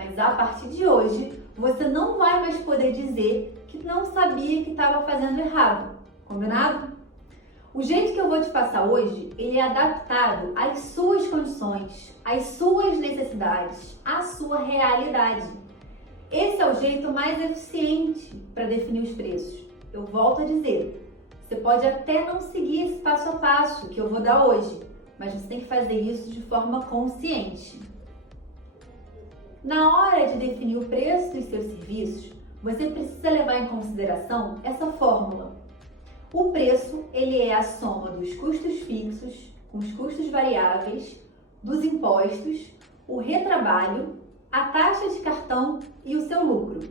mas a partir de hoje você não vai mais poder dizer que não sabia que estava fazendo errado, combinado? O jeito que eu vou te passar hoje, ele é adaptado às suas condições, às suas necessidades, à sua realidade. Esse é o jeito mais eficiente para definir os preços. Eu volto a dizer, você pode até não seguir esse passo a passo que eu vou dar hoje, mas você tem que fazer isso de forma consciente. Na hora de definir o preço dos seus serviços, você precisa levar em consideração essa fórmula. O preço, ele é a soma dos custos fixos com os custos variáveis, dos impostos, o retrabalho, a taxa de cartão e o seu lucro.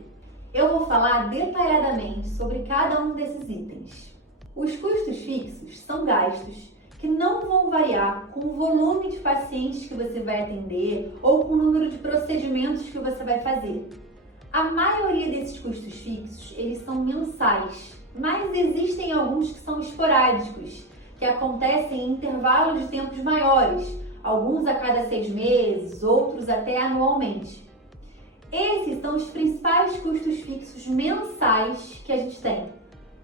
Eu vou falar detalhadamente sobre cada um desses itens. Os custos fixos são gastos que não vão variar com o volume de pacientes que você vai atender ou com o número de procedimentos que você vai fazer. A maioria desses custos fixos, eles são mensais, mas existem alguns que são esporádicos, que acontecem em intervalos de tempos maiores, alguns a cada 6 meses, outros até anualmente. Esses são os principais custos fixos mensais que a gente tem.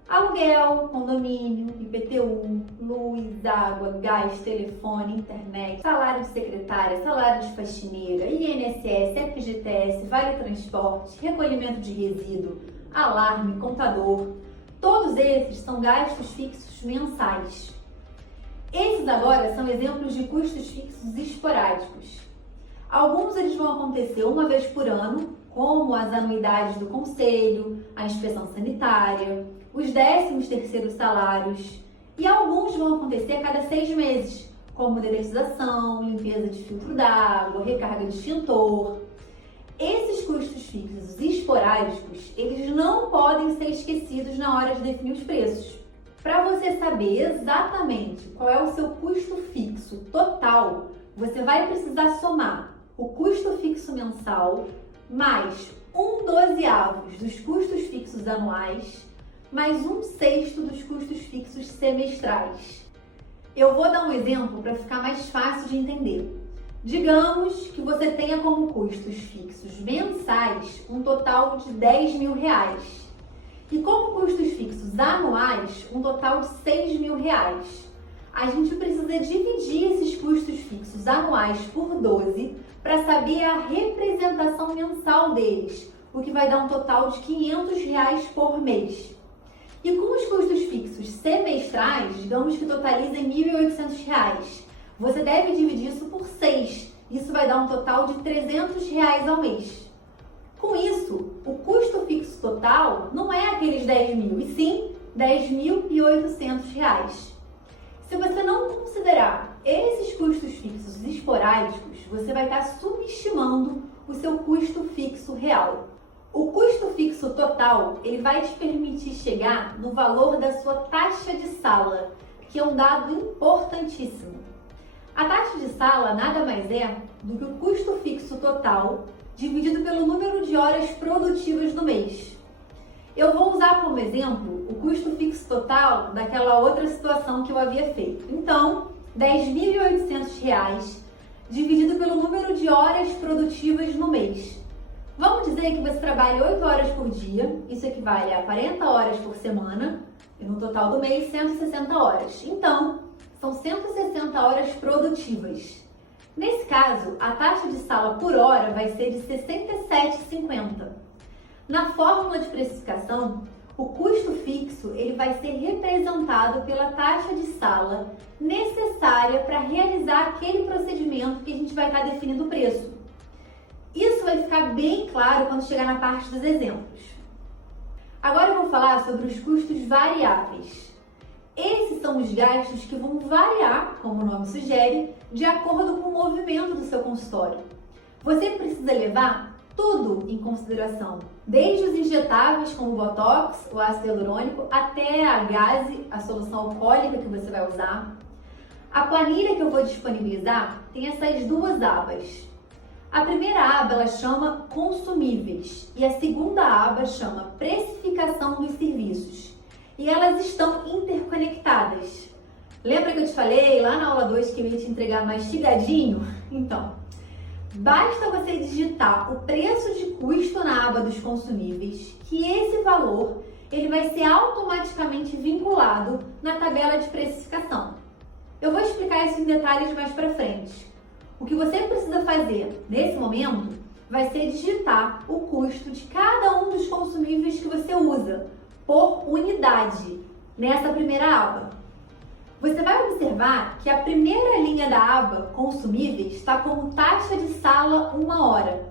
Aluguel, condomínio, IPTU, luz, água, gás, telefone, internet, salário de secretária, salário de faxineira, INSS, FGTS, vale transporte, recolhimento de resíduo, alarme, contador. Todos esses são gastos fixos mensais. Esses agora são exemplos de custos fixos esporádicos. Alguns eles vão acontecer uma vez por ano, como as anuidades do conselho, a inspeção sanitária, os 13º salários, e alguns vão acontecer a cada 6 meses, como dedetização, limpeza de filtro d'água, recarga de extintor. Esses custos fixos esporádicos, eles não podem ser esquecidos na hora de definir os preços. Para você saber exatamente qual é o seu custo fixo total, você vai precisar somar o custo fixo mensal mais 1/12 dos custos fixos anuais, mais 1/6 dos custos fixos semestrais. Eu vou dar um exemplo para ficar mais fácil de entender. Digamos que você tenha como custos fixos mensais um total de R$10.000 e como custos fixos anuais um total de R$6.000. A gente precisa dividir esses custos fixos anuais por 12 para saber a representação mensal deles, o que vai dar um total de R$500 por mês. E com os custos fixos semestrais, digamos que totalizem R$1.800, você deve dividir isso por 6. Isso vai dar um total de R$300 ao mês. Com isso, o custo fixo total não é aqueles 10.000, e sim R$10.800. Se você não considerar esses custos fixos esporádicos, você vai estar subestimando o seu custo fixo real. O custo fixo total, ele vai te permitir chegar no valor da sua taxa de sala, que é um dado importantíssimo. A taxa de sala nada mais é do que o custo fixo total dividido pelo número de horas produtivas no mês. Eu vou usar como exemplo o custo fixo total daquela outra situação que eu havia feito. Então, R$10.800 dividido pelo número de horas produtivas no mês. Vamos dizer que você trabalha 8 horas por dia, isso equivale a 40 horas por semana, e no total do mês, 160 horas. Então, são 160 horas produtivas. Nesse caso, a taxa de sala por hora vai ser de R$ 67,50. Na fórmula de precificação, o custo fixo ele vai ser representado pela taxa de sala necessária para realizar aquele procedimento que a gente vai estar definindo o preço. Isso vai ficar bem claro quando chegar na parte dos exemplos. Agora eu vou falar sobre os custos variáveis. Esses são os gastos que vão variar, como o nome sugere, de acordo com o movimento do seu consultório. Você precisa levar tudo em consideração, desde os injetáveis como o Botox, o ácido hialurônico, até a gase, a solução alcoólica que você vai usar. A planilha que eu vou disponibilizar tem essas duas abas. A primeira aba ela chama consumíveis e a segunda aba chama precificação dos serviços. E elas estão interconectadas. Lembra que eu te falei lá na aula 2 que eu ia te entregar mastigadinho? Então, Basta você digitar o preço de custo na aba dos consumíveis, que esse valor ele vai ser automaticamente vinculado na tabela de precificação. Eu vou explicar isso em detalhes mais para frente. O que você precisa fazer nesse momento vai ser digitar o custo de cada um dos consumíveis que você usa por unidade nessa primeira aba. Você vai observar que a primeira linha da aba consumíveis está como taxa de sala 1 hora.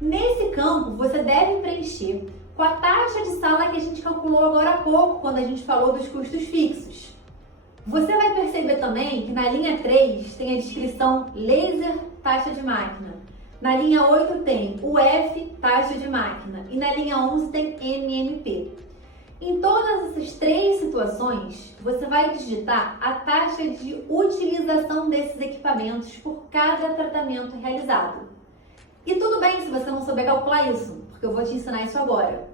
Nesse campo você deve preencher com a taxa de sala que a gente calculou agora há pouco, quando a gente falou dos custos fixos. Você vai perceber também que na linha 3 tem a descrição laser taxa de máquina. Na linha 8 tem UF taxa de máquina e na linha 11 tem MMP. Em todas essas 3 situações, você vai digitar a taxa de utilização desses equipamentos por cada tratamento realizado. E tudo bem se você não souber calcular isso, porque eu vou te ensinar isso agora.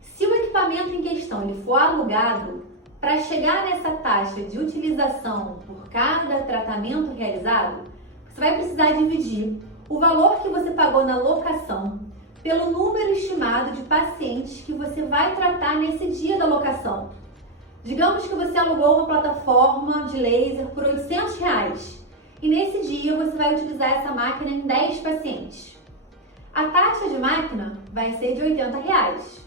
Se o equipamento em questão ele for alugado, para chegar nessa taxa de utilização por cada tratamento realizado, você vai precisar dividir o valor que você pagou na locação pelo número estimado de pacientes que você vai tratar nesse dia da locação. Digamos que você alugou uma plataforma de laser por R$800 e nesse dia você vai utilizar essa máquina em 10 pacientes. A taxa de máquina vai ser de R$80.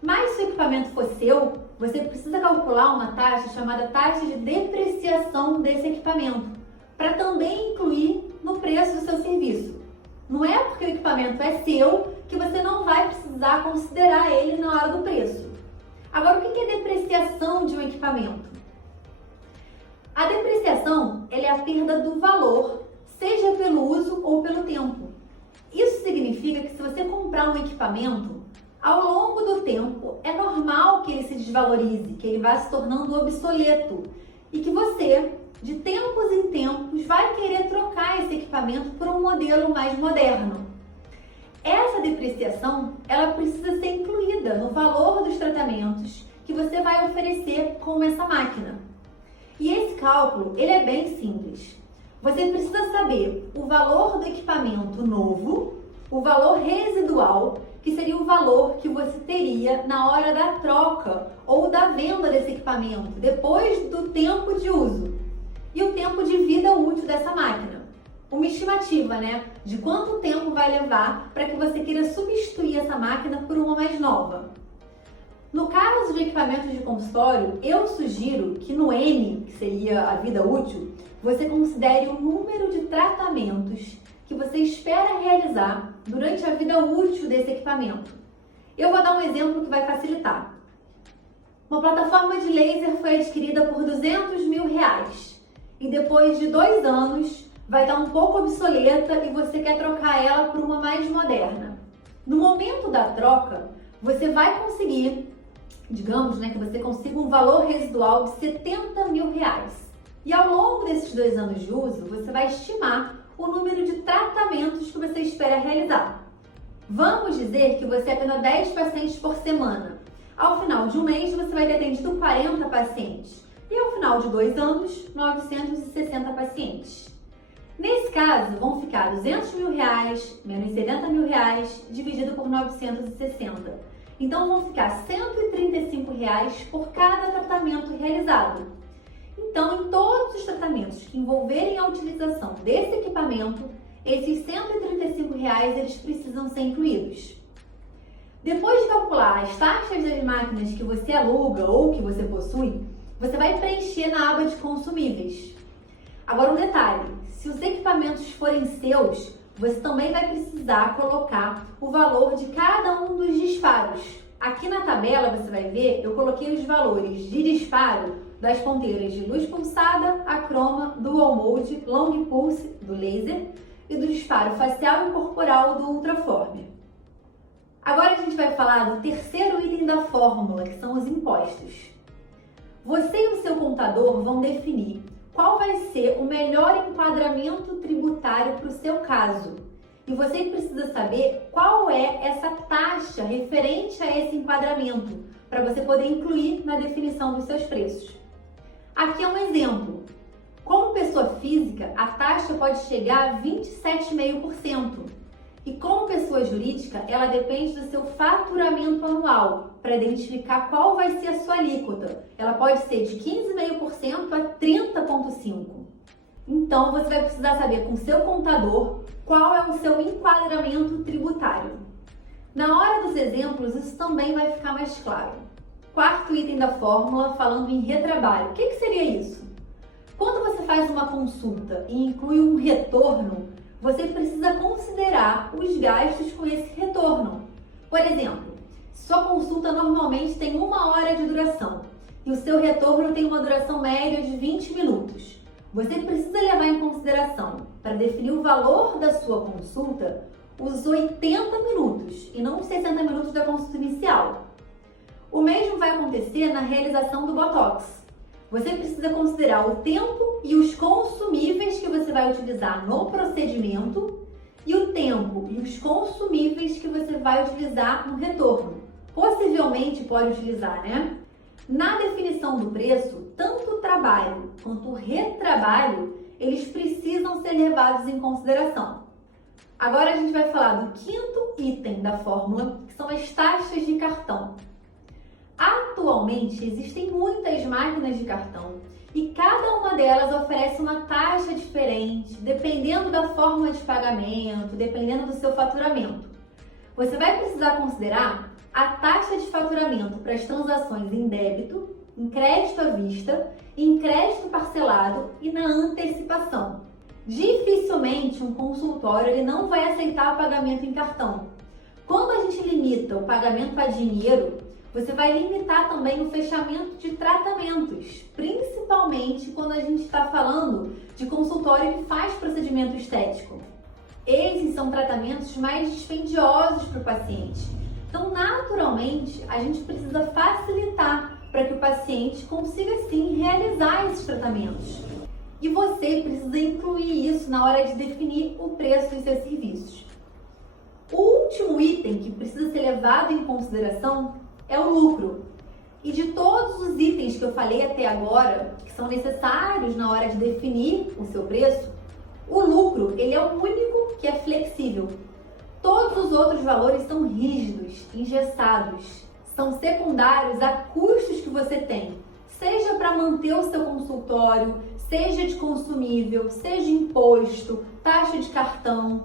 Mas se o equipamento for seu, você precisa calcular uma taxa chamada taxa de depreciação desse equipamento, para também incluir no preço do seu serviço. Não é porque o equipamento é seu que você não vai precisar considerar ele na hora do preço. Agora, o que é depreciação de um equipamento? A depreciação é a perda do valor, seja pelo uso ou pelo tempo. Isso significa que se você comprar um equipamento, ao longo do tempo é normal que ele se desvalorize, que ele vá se tornando obsoleto e que você, de tempos em tempos, vai querer trocar esse equipamento por um modelo mais moderno. Essa depreciação, ela precisa ser incluída no valor dos tratamentos que você vai oferecer com essa máquina. E esse cálculo, ele é bem simples. Você precisa saber o valor do equipamento novo, o valor residual, que seria o valor que você teria na hora da troca ou da venda desse equipamento, depois do tempo de uso, e o tempo de vida útil dessa máquina. Uma estimativa, de quanto tempo vai levar para que você queira substituir essa máquina por uma mais nova. No caso de equipamentos de consultório, eu sugiro que no N, que seria a vida útil, você considere o número de tratamentos que você espera realizar durante a vida útil desse equipamento. Eu vou dar um exemplo que vai facilitar. Uma plataforma de laser foi adquirida por R$200 mil e depois de 2 anos vai estar um pouco obsoleta e você quer trocar ela por uma mais moderna. No momento da troca, você vai conseguir, digamos que você consiga um valor residual de R$70 mil. E ao longo desses 2 anos de uso, você vai estimar o número de tratamentos que você espera realizar. Vamos dizer que você atenda 10 pacientes por semana. Ao final de um mês, você vai ter atendido 40 pacientes. E ao final de 2 anos, 960 pacientes. Nesse caso, vão ficar R$200 mil menos R$70 mil dividido por 960. Então, vão ficar R$135 por cada tratamento realizado. Então, em todos os tratamentos que envolverem a utilização desse equipamento, esses R$135 eles precisam ser incluídos. Depois de calcular as taxas das máquinas que você aluga ou que você possui, você vai preencher na aba de consumíveis. Agora um detalhe, se os equipamentos forem seus, você também vai precisar colocar o valor de cada um dos disparos. Aqui na tabela você vai ver, eu coloquei os valores de disparo das ponteiras de luz pulsada, acroma, dual mode, long pulse do laser e do disparo facial e corporal do ultraforme. Agora a gente vai falar do terceiro item da fórmula, que são os impostos. Você e o seu contador vão definir qual vai ser o melhor enquadramento tributário para o seu caso. E você precisa saber qual é essa taxa referente a esse enquadramento, para você poder incluir na definição dos seus preços. Aqui é um exemplo. Como pessoa física, a taxa pode chegar a 27,5%. E como pessoa jurídica, ela depende do seu faturamento anual para identificar qual vai ser a sua alíquota. Ela pode ser de 15,5% a 30,5%. Então, você vai precisar saber com o seu contador qual é o seu enquadramento tributário. Na hora dos exemplos, isso também vai ficar mais claro. Quarto item da fórmula, falando em retrabalho. O que seria isso? Quando você faz uma consulta e inclui um retorno, você precisa considerar os gastos com esse retorno. Por exemplo, sua consulta normalmente tem 1 hora de duração e o seu retorno tem uma duração média de 20 minutos. Você precisa levar em consideração, para definir o valor da sua consulta, os 80 minutos e não os 60 minutos da consulta inicial. O mesmo vai acontecer na realização do Botox. Você precisa considerar o tempo e os consumíveis que você vai utilizar no procedimento e o tempo e os consumíveis que você vai utilizar no retorno. Possivelmente pode utilizar, né? Na definição do preço, tanto o trabalho quanto o retrabalho, eles precisam ser levados em consideração. Agora a gente vai falar do quinto item da fórmula, que são as taxas de cartão. Atualmente existem muitas máquinas de cartão e cada uma delas oferece uma taxa diferente, dependendo da forma de pagamento, dependendo do seu faturamento. Você vai precisar considerar a taxa de faturamento para as transações em débito, em crédito à vista, em crédito parcelado e na antecipação. Dificilmente um consultório ele não vai aceitar pagamento em cartão. Quando a gente limita o pagamento a dinheiro, você vai limitar também o fechamento de tratamentos, principalmente quando a gente está falando de consultório que faz procedimento estético. Esses são tratamentos mais dispendiosos para o paciente. Então, naturalmente, a gente precisa facilitar para que o paciente consiga, sim, realizar esses tratamentos. E você precisa incluir isso na hora de definir o preço dos seus serviços. O último item que precisa ser levado em consideração é o lucro. E de todos os itens que eu falei até agora, que são necessários na hora de definir o seu preço, o lucro ele é o único que é flexível. Todos os outros valores são rígidos, engessados, são secundários a custos que você tem, seja para manter o seu consultório, seja de consumível, seja imposto, taxa de cartão.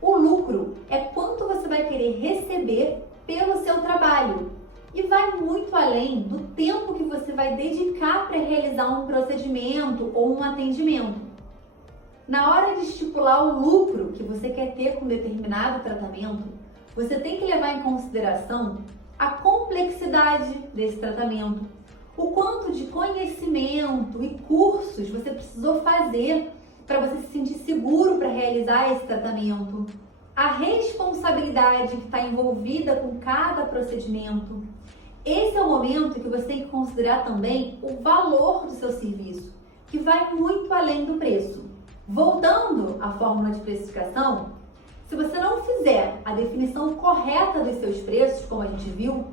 O lucro é quanto você vai querer receber pelo seu trabalho. E vai muito além do tempo que você vai dedicar para realizar um procedimento ou um atendimento. Na hora de estipular o lucro que você quer ter com determinado tratamento, você tem que levar em consideração a complexidade desse tratamento, o quanto de conhecimento e cursos você precisou fazer para você se sentir seguro para realizar esse tratamento, a responsabilidade que está envolvida com cada procedimento. Esse é o momento que você tem que considerar também o valor do seu serviço, que vai muito além do preço. Voltando à fórmula de precificação, se você não fizer a definição correta dos seus preços, como a gente viu,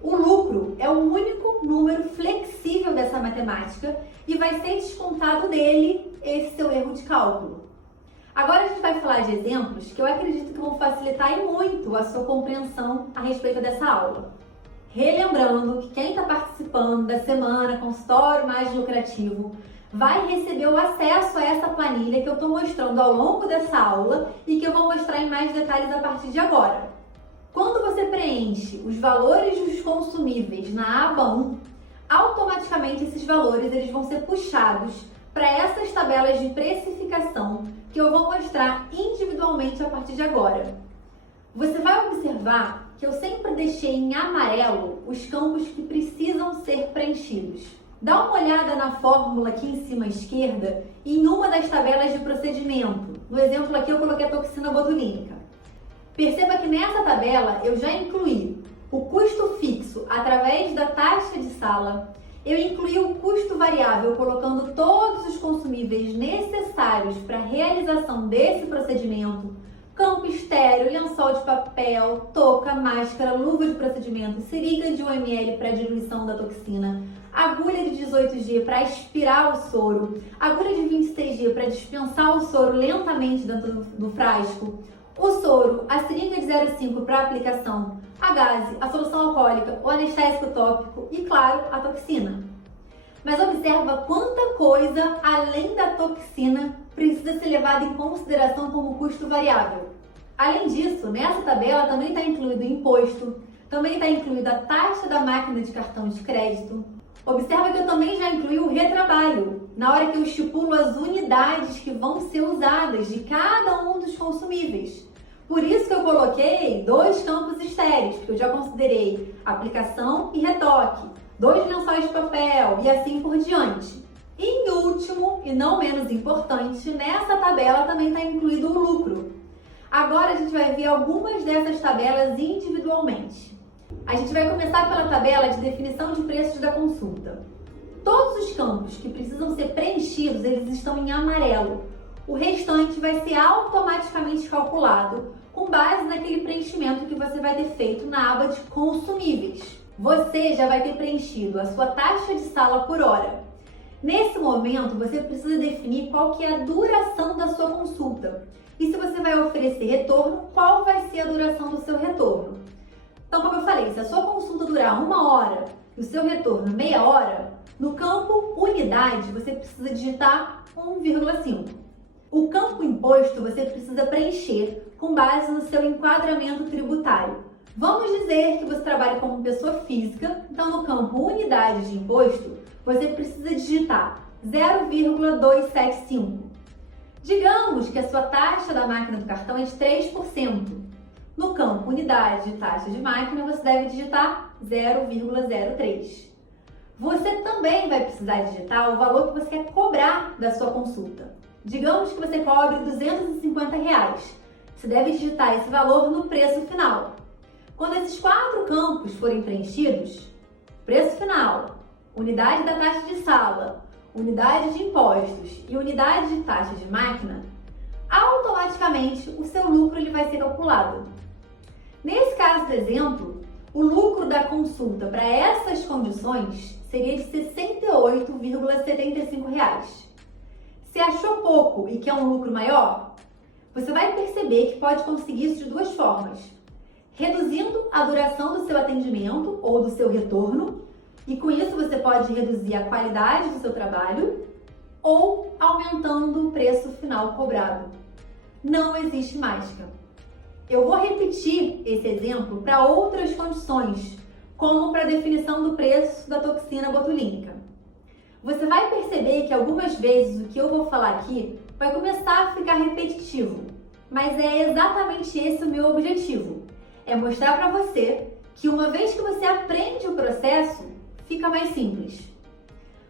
o lucro é o único número flexível dessa matemática e vai ser descontado dele esse seu erro de cálculo. Agora a gente vai falar de exemplos que eu acredito que vão facilitar e muito a sua compreensão a respeito dessa aula. Relembrando que quem está participando da semana Consultório Mais Lucrativo vai receber o acesso a essa planilha que eu estou mostrando ao longo dessa aula e que eu vou mostrar em mais detalhes a partir de agora. Quando você preenche os valores dos consumíveis na aba 1, automaticamente esses valores eles vão ser puxados para essas tabelas de precificação que eu vou mostrar individualmente a partir de agora. Você vai observar que eu sempre deixei em amarelo os campos que precisam ser preenchidos. Dá uma olhada na fórmula aqui em cima à esquerda e em uma das tabelas de procedimento. No exemplo aqui eu coloquei a toxina botulínica. Perceba que nessa tabela eu já incluí o custo fixo através da taxa de sala, eu incluí o custo variável colocando todos os consumíveis necessários para a realização desse procedimento, campo estéreo, lençol de papel, touca, máscara, luva de procedimento, seringa de 1 ml para diluição da toxina, agulha de 18G para aspirar o soro, agulha de 26G para dispensar o soro lentamente dentro do frasco, o soro, a seringa de 0,5 para aplicação, a gaze, a solução alcoólica, o anestésico tópico e, claro, a toxina. Mas observa quanta coisa, além da toxina, precisa ser levada em consideração como custo variável. Além disso, nessa tabela também está incluído o imposto, também está incluída a taxa da máquina de cartão de crédito. Observa que eu também já incluí o retrabalho, na hora que eu estipulo as unidades que vão ser usadas de cada um dos consumíveis. Por isso que eu coloquei 2 campos estéreis, porque eu já considerei aplicação e retoque, 2 lençóis de papel e assim por diante. E em último, e não menos importante, nessa tabela também está incluído o lucro. Agora a gente vai ver algumas dessas tabelas individualmente. A gente vai começar pela tabela de definição de preços da consulta. Todos os campos que precisam ser preenchidos, eles estão em amarelo. O restante vai ser automaticamente calculado com base naquele preenchimento que você vai ter feito na aba de consumíveis. Você já vai ter preenchido a sua taxa de sala por hora. Nesse momento, você precisa definir qual que é a duração da sua consulta. E se você vai oferecer retorno, qual vai ser a duração do seu retorno. Então, como eu falei, se a sua consulta durar 1 hora e o seu retorno meia hora, no campo unidade, você precisa digitar 1,5. O campo imposto você precisa preencher com base no seu enquadramento tributário. Vamos dizer que você trabalha como pessoa física, então no campo unidade de imposto, você precisa digitar 0,275. Digamos que a sua taxa da máquina do cartão é de 3%. No campo unidade de taxa de máquina, você deve digitar 0,03. Você também vai precisar digitar o valor que você quer cobrar da sua consulta. Digamos que você cobre R$250. Você deve digitar esse valor no preço final. Quando esses 4 campos forem preenchidos, preço final, unidade da taxa de sala, unidade de impostos e unidade de taxa de máquina, automaticamente o seu lucro ele vai ser calculado. Nesse caso do exemplo, o lucro da consulta para essas condições seria de R$ 68,75. Se achou pouco e quer um lucro maior, você vai perceber que pode conseguir isso de 2 formas. Reduzindo a duração do seu atendimento ou do seu retorno, e com isso você pode reduzir a qualidade do seu trabalho, ou aumentando o preço final cobrado. Não existe mágica. Eu vou repetir esse exemplo para outras condições, como para a definição do preço da toxina botulínica. Você vai perceber que algumas vezes o que eu vou falar aqui vai começar a ficar repetitivo, mas é exatamente esse o meu objetivo. É mostrar para você que uma vez que você aprende o processo, fica mais simples.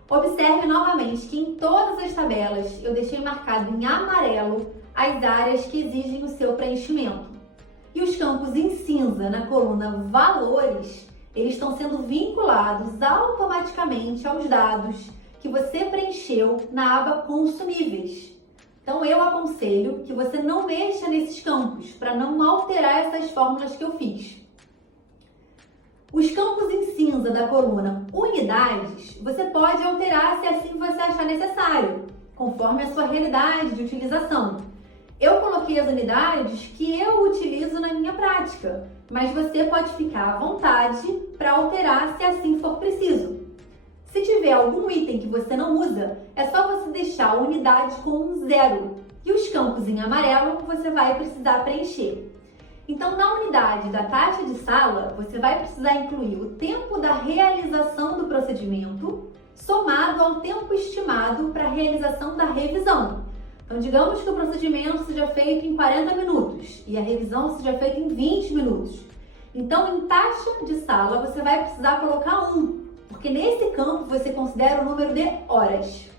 Observe novamente que em todas as tabelas eu deixei marcado em amarelo as áreas que exigem o seu preenchimento. E os campos em cinza na coluna valores, eles estão sendo vinculados automaticamente aos dados que você preencheu na aba consumíveis. Então eu aconselho que você não mexa nesses campos para não alterar essas fórmulas que eu fiz. Os campos em cinza da coluna unidades, você pode alterar se assim você achar necessário, conforme a sua realidade de utilização. Eu coloquei as unidades que eu utilizo na minha prática, mas você pode ficar à vontade para alterar se assim for preciso. Se tiver algum item que você não usa, é só você deixar a unidade com um 0 e os campos em amarelo você vai precisar preencher. Então, na unidade da taxa de sala, você vai precisar incluir o tempo da realização do procedimento somado ao tempo estimado para a realização da revisão. Então, digamos que o procedimento seja feito em 40 minutos e a revisão seja feita em 20 minutos. Então, em taxa de sala, você vai precisar colocar 1, porque nesse campo você considera o número de horas.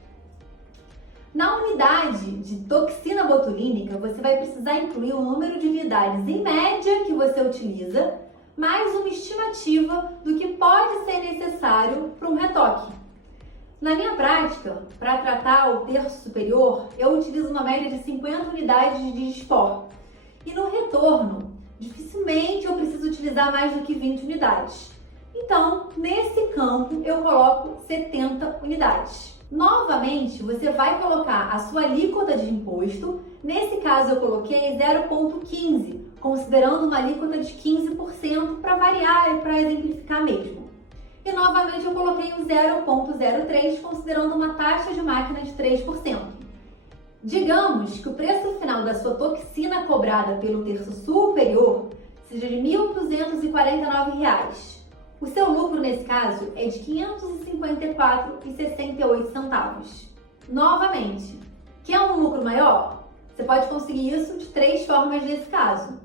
Na unidade de toxina botulínica, você vai precisar incluir o número de unidades em média que você utiliza, mais uma estimativa do que pode ser necessário para um retoque. Na minha prática, para tratar o terço superior, eu utilizo uma média de 50 unidades de dispor. E no retorno, dificilmente eu preciso utilizar mais do que 20 unidades. Então, nesse campo, eu coloco 70 unidades. Novamente, você vai colocar a sua alíquota de imposto. Nesse caso, eu coloquei 0,15, considerando uma alíquota de 15% para variar e para exemplificar mesmo. E novamente, eu coloquei um 0,03, considerando uma taxa de máquina de 3%. Digamos que o preço final da sua toxina cobrada pelo terço superior seja de R$ 1.249. O seu lucro, nesse caso, é de R$ 554,68. Novamente, quer um lucro maior? Você pode conseguir isso de 3 formas nesse caso.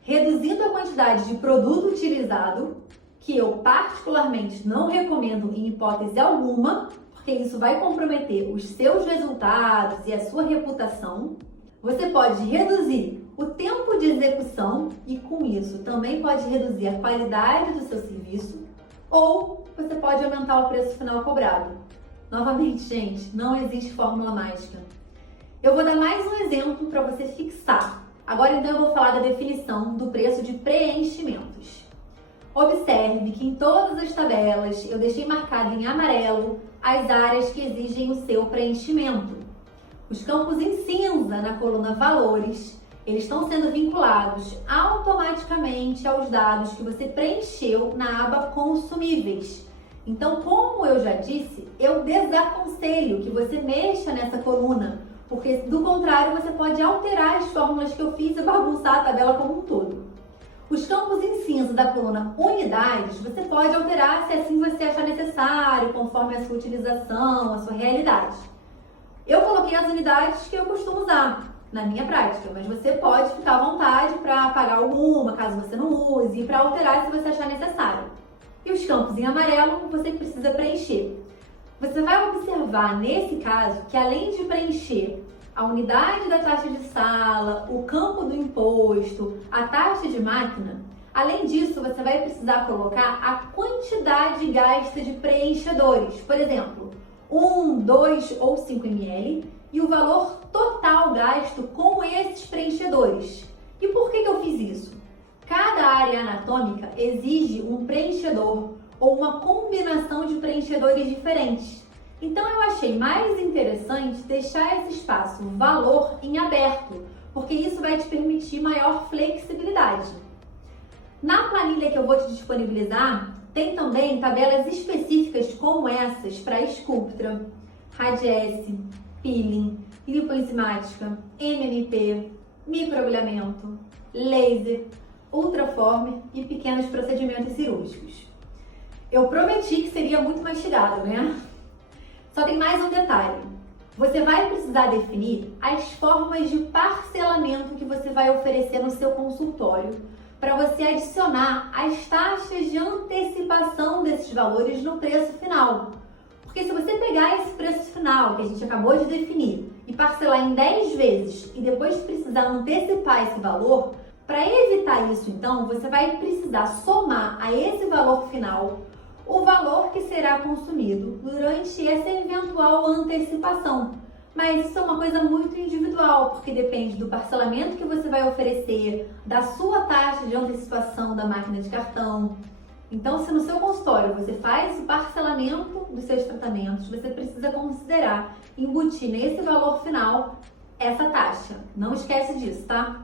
Reduzindo a quantidade de produto utilizado, que eu particularmente não recomendo em hipótese alguma, porque isso vai comprometer os seus resultados e a sua reputação. Você pode reduzir o tempo de execução e, com isso, também pode reduzir a qualidade do seu serviço, ou você pode aumentar o preço final cobrado. Novamente, gente, não existe fórmula mágica. Eu vou dar mais um exemplo para você fixar. Agora, então, eu vou falar da definição do preço de preenchimentos. Observe que em todas as tabelas eu deixei marcado em amarelo as áreas que exigem o seu preenchimento. Os campos em cinza na coluna valores, eles estão sendo vinculados automaticamente aos dados que você preencheu na aba consumíveis. Então, como eu já disse, eu desaconselho que você mexa nessa coluna, porque do contrário você pode alterar as fórmulas que eu fiz e bagunçar a tabela como um todo. Os campos em cinza da coluna unidades, você pode alterar se assim você achar necessário, conforme a sua utilização, a sua realidade. Eu coloquei as unidades que eu costumo usar na minha prática, mas você pode ficar à vontade para apagar alguma, caso você não use, e para alterar se você achar necessário. E os campos em amarelo, você precisa preencher. Você vai observar, nesse caso, que além de preencher a unidade da taxa de sala, o campo do imposto, a taxa de máquina, além disso, você vai precisar colocar a quantidade gasta de preenchedores. Por exemplo, 1, 2 ou 5 ml e o valor total gasto com esses preenchedores. E por que eu fiz isso? Cada área anatômica exige um preenchedor ou uma combinação de preenchedores diferentes. Então eu achei mais interessante deixar esse espaço valor em aberto, porque isso vai te permitir maior flexibilidade. Na planilha que eu vou te disponibilizar, tem também tabelas específicas como essas para Sculptra, Radiesse, Peeling, lipoenzimática, MMP, microagulhamento, laser, ultraformer e pequenos procedimentos cirúrgicos. Eu prometi que seria muito mastigado, né? Só tem mais um detalhe. Você vai precisar definir as formas de parcelamento que você vai oferecer no seu consultório para você adicionar as taxas de antecipação desses valores no preço final. Porque se você pegar esse preço final que a gente acabou de definir e parcelar em 10 vezes e depois precisar antecipar esse valor, para evitar isso, então, você vai precisar somar a esse valor final o valor que será consumido durante essa eventual antecipação. Mas isso é uma coisa muito individual, porque depende do parcelamento que você vai oferecer, da sua taxa de antecipação da máquina de cartão. Então, se no seu consultório você faz esse parcelamento dos seus tratamentos, você precisa considerar embutir nesse valor final essa taxa. Não esquece disso, tá?